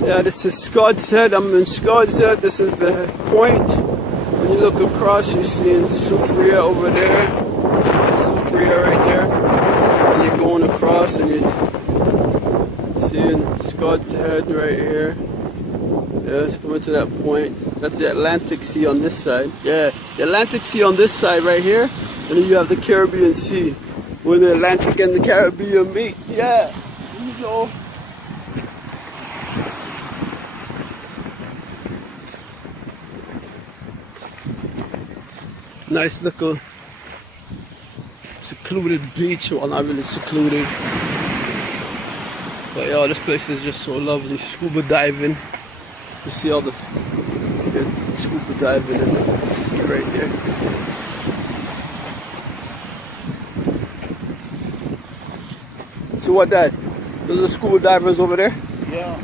Yeah, this is Scott's Head. I'm in Scott's Head. This is the point. When you look across, you're seeing Soufriere over there. Soufriere right there. And you're going across and you're seeing Scott's Head right here. Yeah, it's coming to that point. That's the Atlantic Sea on this side. Yeah, the Atlantic Sea on this side right here. And then you have the Caribbean Sea, where the Atlantic and the Caribbean meet. Yeah, here you go. Nice little secluded beach. Well, not really secluded. But yeah, this place is just so lovely. Scuba diving. You see all the scuba diving in it right there. So what that? Those are scuba divers over there? Yeah.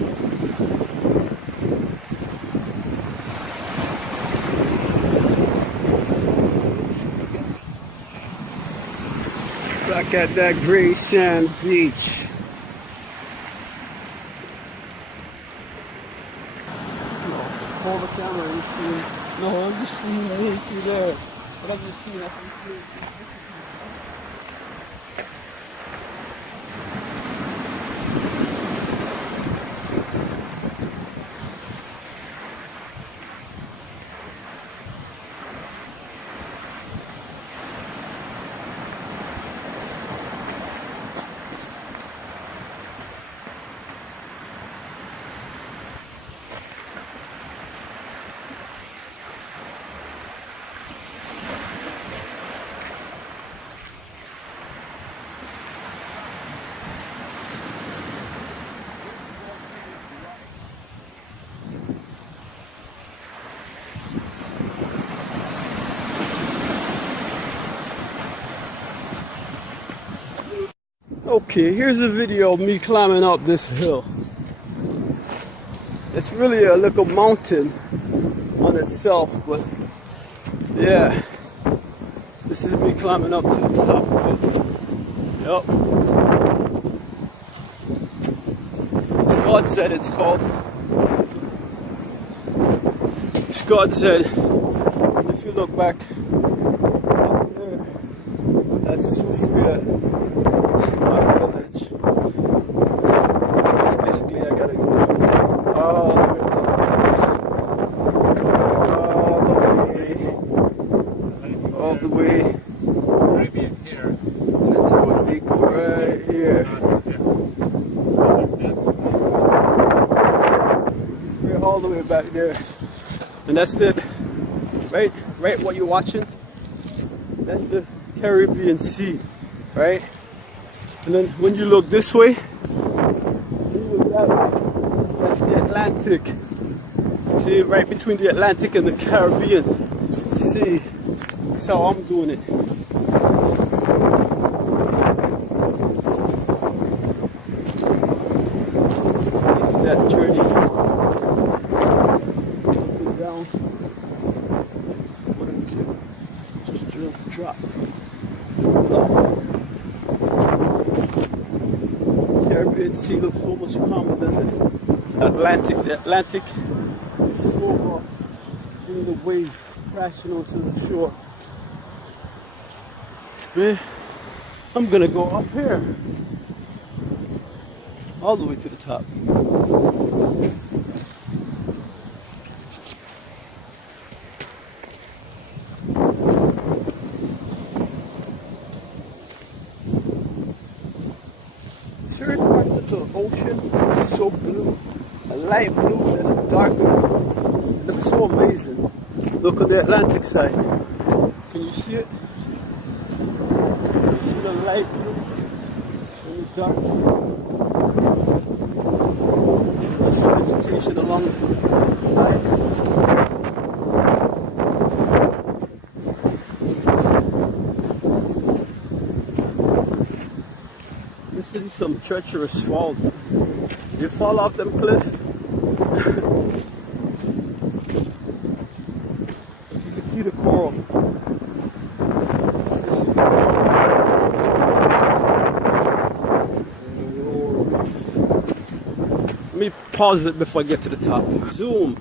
Back at that gray sand beach. Hold the camera and see. No, I'm just seeing me through there. But I'm just seeing that from here. Okay, here's a video of me climbing up this hill. It's really a little mountain on itself, but yeah, this is me climbing up to the top of it. Yep. Scott's Head it's called. Scott's Head. And if you look back up there, that's Soufriere. Smart village. Basically, I gotta go all the way Right here. into a vehicle right here. We're all the way back there, and that's the right what you're watching. That's the Caribbean Sea, right? And then when you look this way, that's the Atlantic. See, right between the Atlantic and the Caribbean. See, that's how I'm doing it. That journey down. Just drop. Caribbean Sea looks so much calmer than the Atlantic. The Atlantic is so rough. Seeing the wave crashing onto the shore. Man, I'm gonna go up here. All the way to the top. Certain parts of the ocean is so blue, a light blue and a dark blue. It looks so amazing. Look on the Atlantic side. Can you see it? You see the light blue and the dark blue? There's some vegetation along the side. This is some treacherous falls. You fall off them cliffs. You can see the coral. me pause it before I get to the top. Zoom.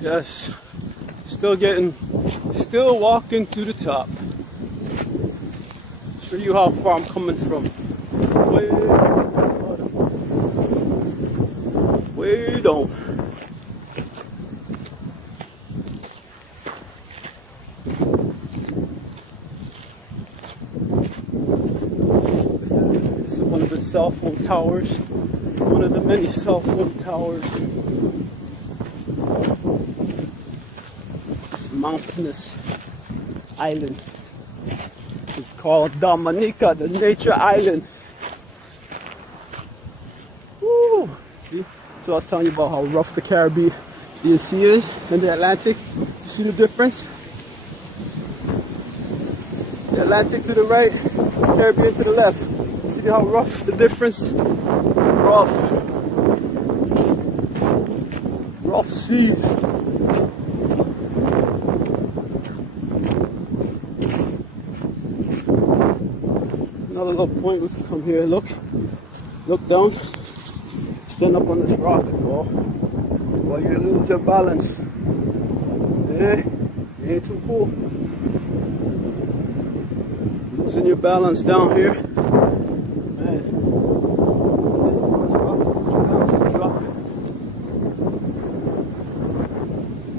Yes. Still walking to the top. Show you how far I'm coming from. Way down. This is one of the cell phone towers. One of the many cell phone towers. Mountainous island. It's called Dominica, the nature island. Woo! See? So I was telling you about how rough the Caribbean Sea is and the Atlantic. You see the difference? The Atlantic to the right, Caribbean to the left. See how rough the difference? Rough seas. Another little point, we can come here, look down, stand up on this rock wall while you lose your balance. Yeah, ain't too cool. Losing your balance down here. Man.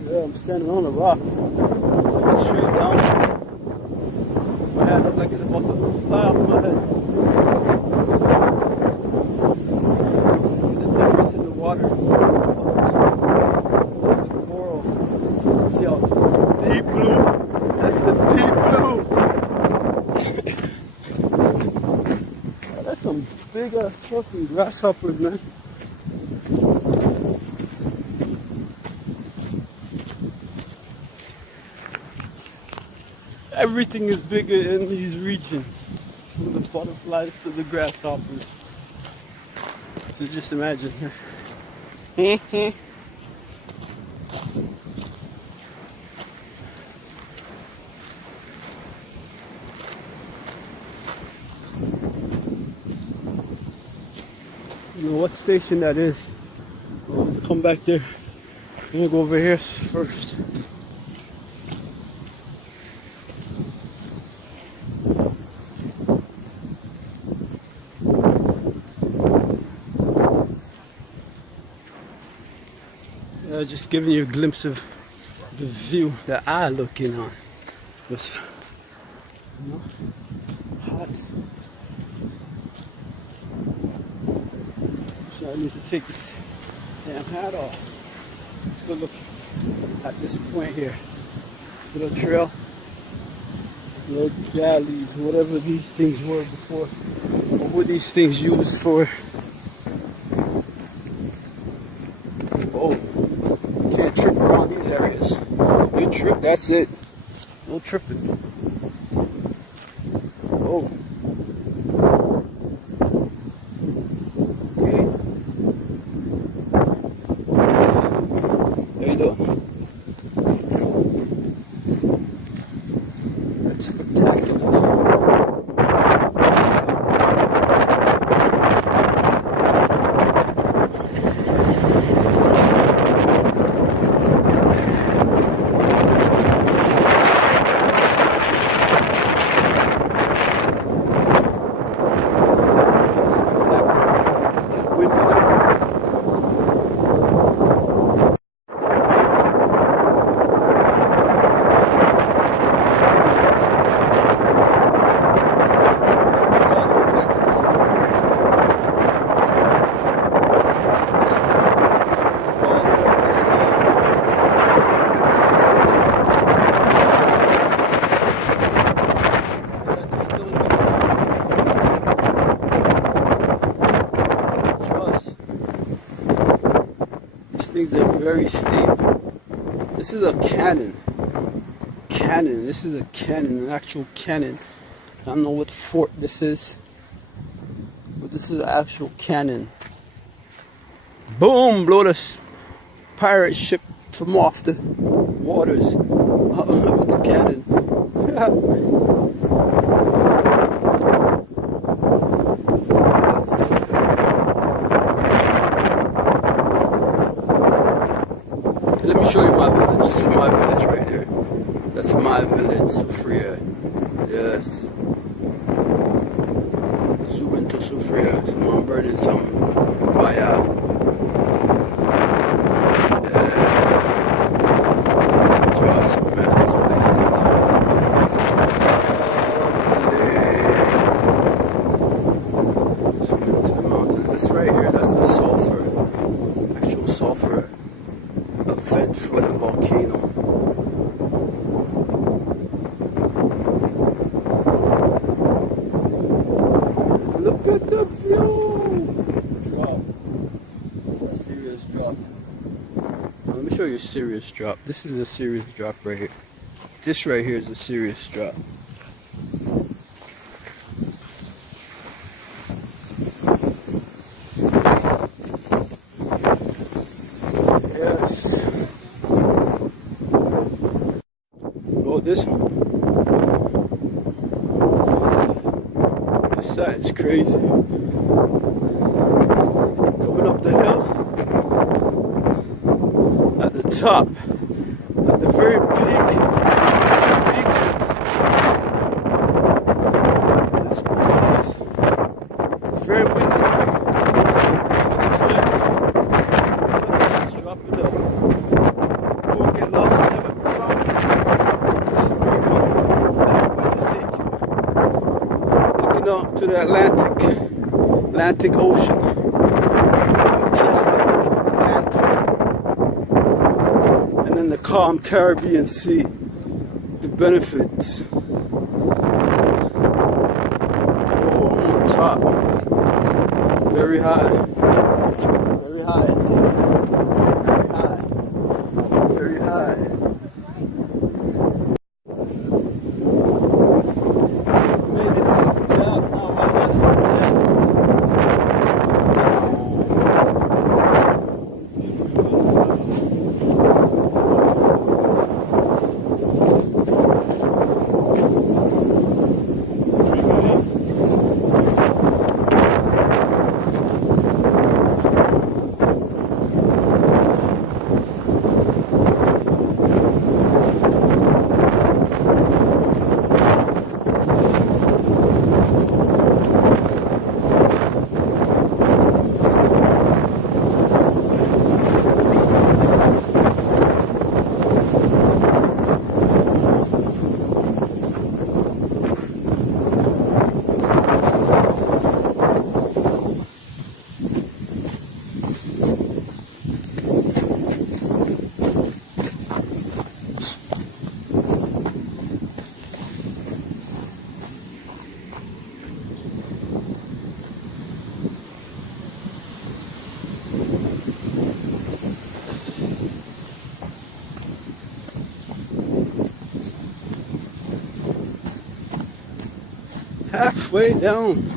Yeah, I'm standing on a rock. Looking straight down. My head looks like it's about to fly off my head. The difference in the water. The coral. See how deep blue? That's the deep blue. Oh, that's some big ass fucking grasshoppers, man. Everything is bigger in these regions, from the butterflies to the grasshoppers. So just imagine. You know what station that is. I'll come back there. I'm gonna go over here first. Just giving you a glimpse of the view that I looking on. It's, you know, hot. So I need to take this damn hat off. Let's go look at this point here. Little trail, little galleys, whatever these things were before. What were these things used for? Oh. Can't trip around these areas. You trip, that's it. No tripping. Oh. Okay. There you go. That's spectacular. Things are very steep. This is a cannon. This is a cannon, an actual cannon. I don't know what fort this is, but this is an actual cannon. Boom! Blow this pirate ship from off the waters with the cannon. show you my village. This is my village right here. That's my village, Soufriere. Yes. Zoom into Soufriere. Someone burning some fire. Trust me, man. This place is zoom into the mountains. This right here, that's the sulfur. Actual sulfur. A vent for the volcano. Look at the view! Drop. It's a serious drop. Let me show you a serious drop. This is a serious drop right here. This right here is a serious drop. Yes. Oh, this one. This side's crazy. Coming up the hill. At the top. At the very peak. This place. It's very windy. It's dropping up. Won't get lost, never be found. Looking out to the Atlantic Ocean. And then the calm Caribbean Sea. The benefits. Oh, I'm on top. Very high. Very high. Very high. Very high. Made it to the top. Now my weather is set. Halfway down.